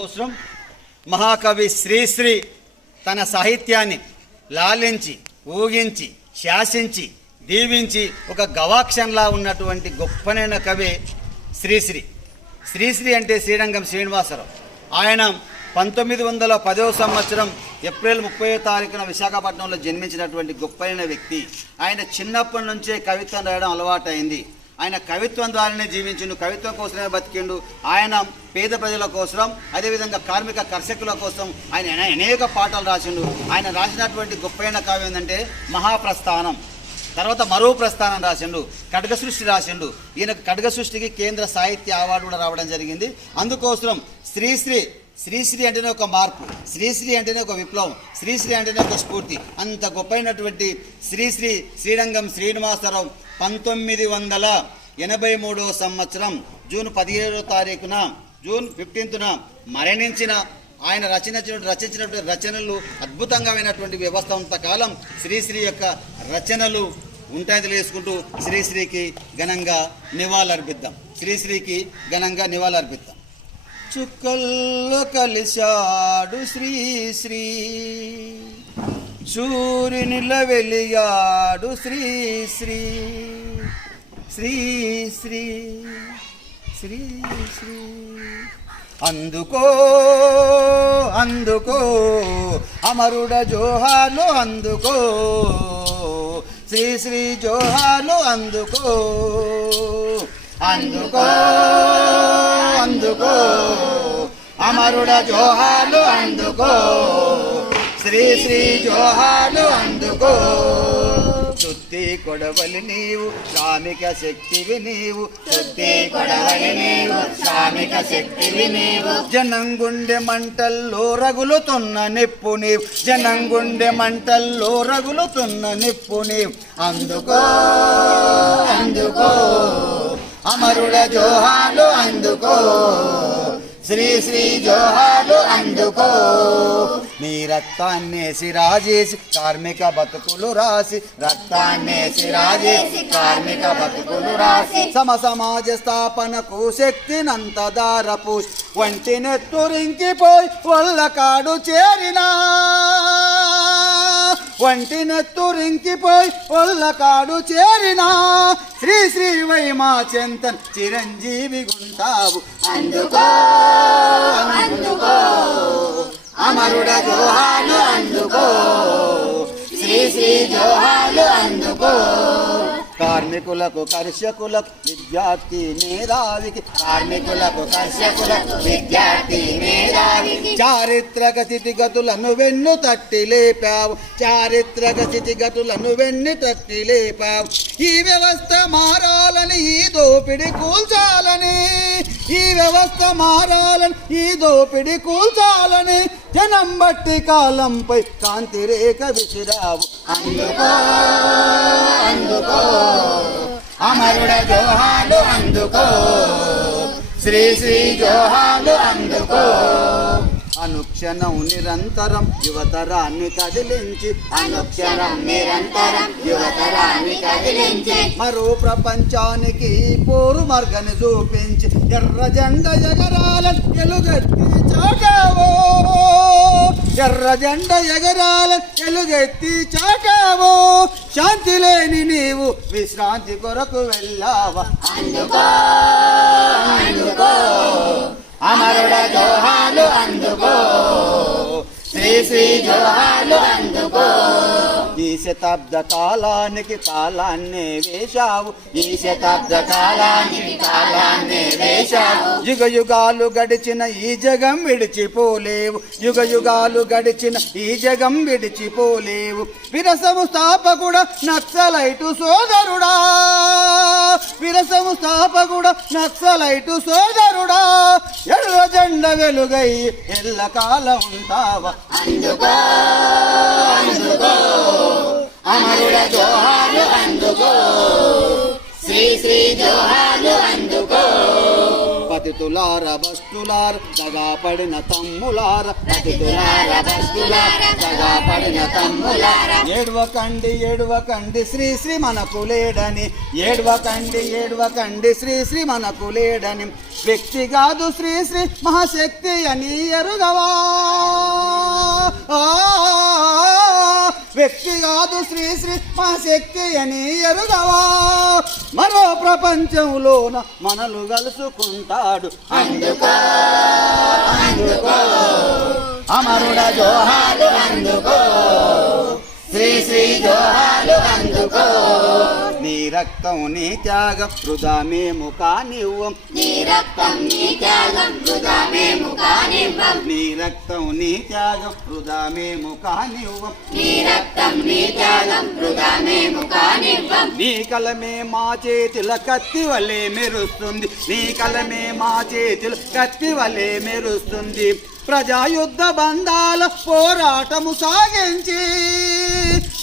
కోసం మహాకవి శ్రీశ్రీ తన సాహిత్యాన్ని లాలించి ఊగించి శాసించి దీవించి ఒక గవాక్షంలా ఉన్నటువంటి గొప్పనైన కవి శ్రీశ్రీ. శ్రీశ్రీ అంటే శ్రీరంగం శ్రీనివాసరావు. ఆయన పంతొమ్మిది వందల పదవ సంవత్సరం ఏప్రిల్ ముప్పై తారీఖున విశాఖపట్నంలో జన్మించినటువంటి గొప్పైన వ్యక్తి. ఆయన చిన్నప్పటి నుంచే కవిత్వం రాయడం అలవాటైంది. ఆయన కవిత్వం ద్వారానే జీవించిండు. కవిత్వం కోసమే బతికిండు. ఆయన పేద ప్రజల కోసం అదేవిధంగా కార్మిక కర్షకుల కోసం ఆయన అనేక పాటలు రాసిండు. ఆయన రాసినటువంటి గొప్పైన కావ్యం ఏంటంటే మహాప్రస్థానం. తర్వాత మరో ప్రస్థానం రాసిండు. ఖడ్గ సృష్టి రాసిండు. ఈయన ఖడ్గ సృష్టికి కేంద్ర సాహిత్య అవార్డు కూడా రావడం జరిగింది. అందుకోసం శ్రీశ్రీ శ్రీశ్రీ అంటేనే ఒక మార్పు శ్రీశ్రీ అంటేనే ఒక విప్లవం శ్రీశ్రీ అంటేనే ఒక స్ఫూర్తి. అంత గొప్పైనటువంటి శ్రీశ్రీ శ్రీరంగం శ్రీనివాసరావు పంతొమ్మిది వందల ఎనభై మూడవ సంవత్సరం జూన్ పదిహేడవ తారీఖున జూన్ ఫిఫ్టీన్త్న మరణించిన ఆయన రచన రచించినటువంటి రచనలు అద్భుతంగా అయినటువంటి వ్యవస్థ కాలం శ్రీశ్రీ యొక్క రచనలు ఉంటాయి తెలియజేసుకుంటూ శ్రీశ్రీకి ఘనంగా నివాళులర్పిద్దాం. శ్రీశ్రీకి ఘనంగా నివాళులర్పిద్దాం. చుక్కల్లో కలిశాడు శ్రీశ్రీ. సూర్యునిల శ్రీ శ్రీశ్రీ శ్రీశ్రీ శ్రీశ్రీ అందుకో అందుకో అమరుడ జోహాలు అందుకో శ్రీ శ్రీ జోహాలు అందుకో అందుకో అందుకో అమరుడ జోహాలు అందుకో శ్రీ శ్రీ జోహాలు అందుకో చుత్తి కొడవలి నీవు శ్రామిక శక్తివి నీవు. చుత్తి కొడవలి నీవు శ్రామిక శక్తివి నీవు. జనం గుండె మంటల్లో రగులుతున్న నిప్పు నీవు. జనం గుండె మంటల్లో రగులుతున్న నిప్పు నీవు. అందుకో అందుకో. అమరుడ జోహాలు అందుకో. శ్రీ శ్రీ జోహాలు అందుకో. నీ రక్తాన్నేసి రాజేసి కార్మిక బతుకులు రాసి రక్తాన్నేసి రాజేసి కార్మిక బతుకులు రాసి సమ సమాజ స్థాపనకు శక్తినంత దారపు వంటి నెత్తురింకిపోయి వల్ల కాడు చేరినా. వంటి నెత్తురింకిపోయి వల్ల కాడు చేరినా. శ్రీ శ్రీ వై మా చెంతన్ చిరంజీవి గుంటావు అందుకో అందుకో అమరుడ జోహాలు అందుకో. శ్రీ శ్రీ జోహాలు అందుకో. కార్మికులకు కర్షకులకు విద్యార్థి మేధావికి కార్మికులకు కర్షకులకు విద్యార్థి మేధావికి. చారిత్రక స్థితిగతులను వెన్ను తట్టి లేపావు. చారిత్రక స్థితిగతులను వెన్ను తట్టి లేపావు. ఈ వ్యవస్థ మారాలని ఈ దోపిడి కూల్చాలని. ఈ వ్యవస్థ మారాలని ఈ దోపిడి కూల్చాలని. జనం బట్టి కాలంపై కాంతి రేఖ విసిరావు. అందుకో జోహాలు అందుకో. శ్రీ శ్రీ జోహాలు అందుకో. అనుక్షణం నిరంతరం యువతరాన్ని కదిలించి అనుక్షణం నిరంతరం యువతరాన్ని కదిలించి మరో ప్రపంచానికి పోరు మార్గని చూపించి ఎర్ర జెండ జగరాల ఎలుగెత్తి చాటావో. ఎర్ర జెండ ఎగరాల ఎలుగెత్తి చాటావో. శాంతి లేని నీవు విశ్రాంతి కొరకు వెళ్ళావా. అందుకో అందుకో. అమరుడ జోహాలు అందుకో. శ్రీ శ్రీ జోహాలు అందుకో. ఈ శతాబ్ద కాలానికి కాలాన్నే వేశావు. ఈ శతాబ్ద కాలానికి కాలాన్నే వేశావు. యుగ యుగాలు గడిచిన ఈ జగం విడిచిపోలేవు. యుగ యుగాలు గడిచిన ఈ జగం విడిచిపోలేవు. విరసము స్థాపకుడ నక్సలైటు సోదరుడా. విరసము స్థాపకుడ నక్సలైటు సోదరుడా. ఎర్ర జెండ వెలుగై ఎల్లకాలం ఉంటావా? అందుకో జోహాలు అందుకో. పతిత అతిథులార బస్టులార దగా పడిన తమ్ములార. అతిథులార బస్టులార దగా పడిన తమ్ములార. ఏడవకండి ఏడవకండి శ్రీ శ్రీ మనకు లేడని. ఏడవకండి ఏడవకండి శ్రీ శ్రీ మనకు లేడని. వ్యక్తి కాదు శ్రీ శ్రీ మహాశక్తి అని ఎరుగవా. వ్యక్తి కాదు శ్రీ శ్రీ మహాశక్తి అని ఎరుగవా? మరో ప్రపంచంలోన మనలు కలుసుకుంటాడు. అందుకో అందుకో. అమరుడ జోహాలు అందుకో. శ్రీ శ్రీ జోహాలు రక్తం నీ త్యాగం వృధా మేము కానివ్వం నీ రక్తం నీ త్యాగం వృధా మేము కానివ్వం నీ రక్తం నీ త్యాగం వృధా మేము కానివ్వం నీ రక్తం నీ త్యాగం వృధా మేము కానివ్వం నీ కలమే మా చేతుల కత్తి వలె మెరుస్తుంది. నీ కలమే మా చేతుల కత్తి వలె మెరుస్తుంది. ప్రజాయుద్ధ బంధాల పోరాటము సాగించి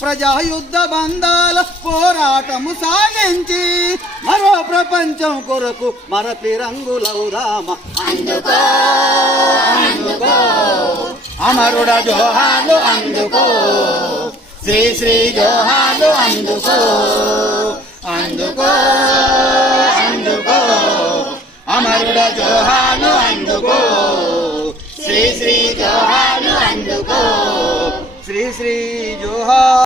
ప్రజాయుద్ధ బంధాల పోరాటము సాగించి మరో ప్రపంచం కొరకు మరపి రంగులవుదామ. అందుకో అందుకో. అమరుడ జోహాలు అందుకో. శ్రీ శ్రీ జోహాలు అందుకో. అందుకో అందుకో. అమరుడ జోహాలు అందుకో. శ్రీ శ్రీ జోహాలు అందుకో శ్రీ శ్రీ జోహాలు